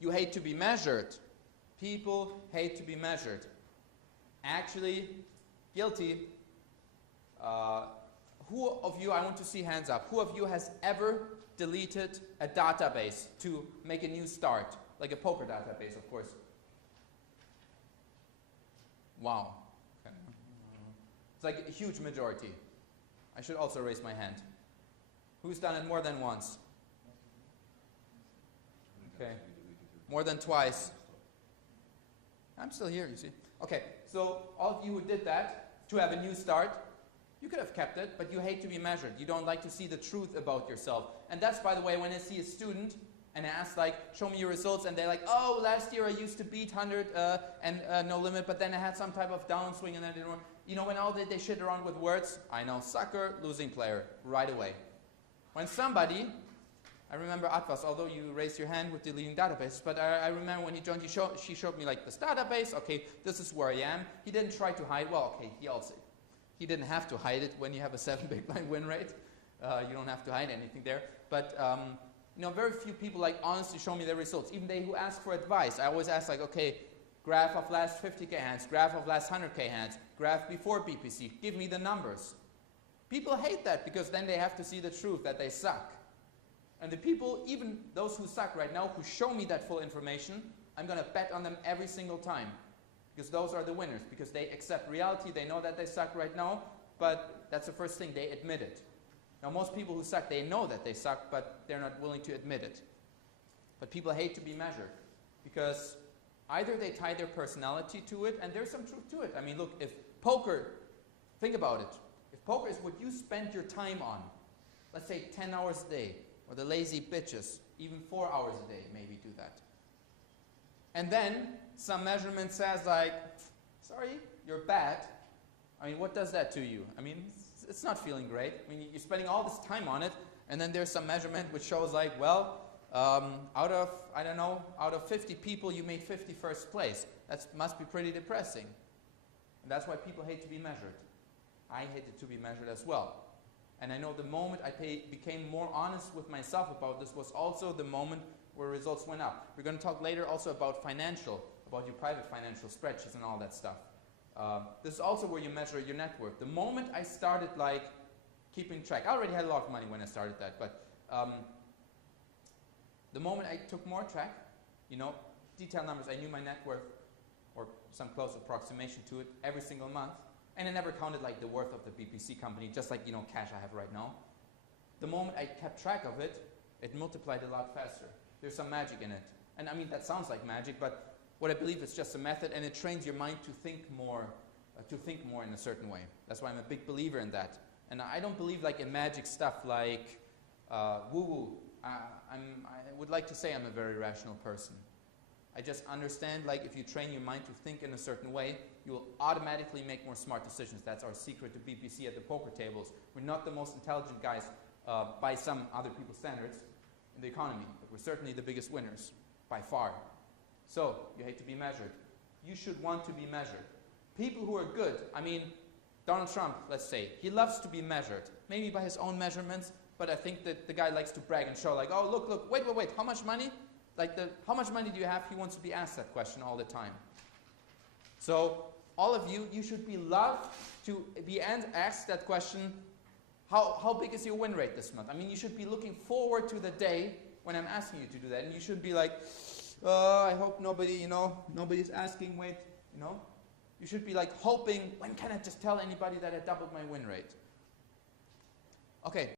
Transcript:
You hate to be measured. People hate to be measured. Actually, guilty. Who of you, I want to see hands up, who of you has ever deleted a database to make a new start? Like a poker database, of course. Wow. Okay. It's like a huge majority. I should also raise my hand. Who's done it more than once? Okay. More than twice. I'm still here, you see. Okay, so all of you who did that, to have a new start, you could have kept it, but you hate to be measured. You don't like to see the truth about yourself. And that's, by the way, when I see a student and I ask, like, show me your results, and they're like, oh, last year I used to beat 100 and no limit, but then I had some type of downswing and I didn't work. You know, when all they shit around with words, I know, sucker, losing player, right away. When somebody, I remember Atwas, although you raised your hand with deleting databases, but I remember when he joined, she showed me like this database, okay, this is where I am. He didn't try to hide, well, okay, he didn't have to hide it when you have a 7 big blind win rate. You don't have to hide anything there. But you know, very few people like honestly show me their results. Even they who ask for advice, I always ask like, okay, graph of last 50K hands, graph of last 100K hands, graph before BPC, give me the numbers. People hate that because then they have to see the truth that they suck. And the people, even those who suck right now, who show me that full information, I'm going to bet on them every single time. Because those are the winners, because they accept reality, they know that they suck right now, but that's the first thing, they admit it. Now most people who suck, they know that they suck, but they're not willing to admit it. But people hate to be measured, because either they tie their personality to it, and there's some truth to it. I mean, look, if poker, think about it, if poker is what you spend your time on, let's say 10 hours a day, or the lazy bitches, even 4 hours a day maybe do that. And then some measurement says like, sorry, you're bad. I mean, what does that to you? I mean, it's not feeling great. I mean, you're spending all this time on it, and then there's some measurement which shows like, well, out of, I don't know, out of 50 people, you made 51st place. That must be pretty depressing. And that's why people hate to be measured. I hated to be measured as well. And I know the moment I became more honest with myself about this was also the moment where results went up. We're going to talk later also about about your private financial spreadsheets and all that stuff. This is also where you measure your net worth. The moment I started like keeping track, I already had a lot of money when I started that, but the moment I took more track, you know, detailed numbers, I knew my net worth or some close approximation to it every single month. And I never counted like the worth of the BPC company, just like, you know, cash I have right now. The moment I kept track of it, it multiplied a lot faster. There's some magic in it. And I mean, that sounds like magic, but what I believe is just a method, and it trains your mind to think more in a certain way. That's why I'm a big believer in that. And I don't believe like in magic stuff like woo-woo. I would like to say I'm a very rational person. I just understand, like, if you train your mind to think in a certain way, you will automatically make more smart decisions. That's our secret to BPC at the poker tables. We're not the most intelligent guys by some other people's standards in the economy, but we're certainly the biggest winners, by far. So, you hate to be measured. You should want to be measured. People who are good, I mean, Donald Trump, let's say, he loves to be measured. Maybe by his own measurements, but I think that the guy likes to brag and show, like, oh, look, wait, how much money? Like, how much money do you have? He wants to be asked that question all the time. So, all of you, you should be loved to be asked that question, how big is your win rate this month? I mean, you should be looking forward to the day when I'm asking you to do that. And you should be like, I hope nobody, you know, nobody's asking, wait, you know. You should be like hoping, when can I just tell anybody that I doubled my win rate? Okay.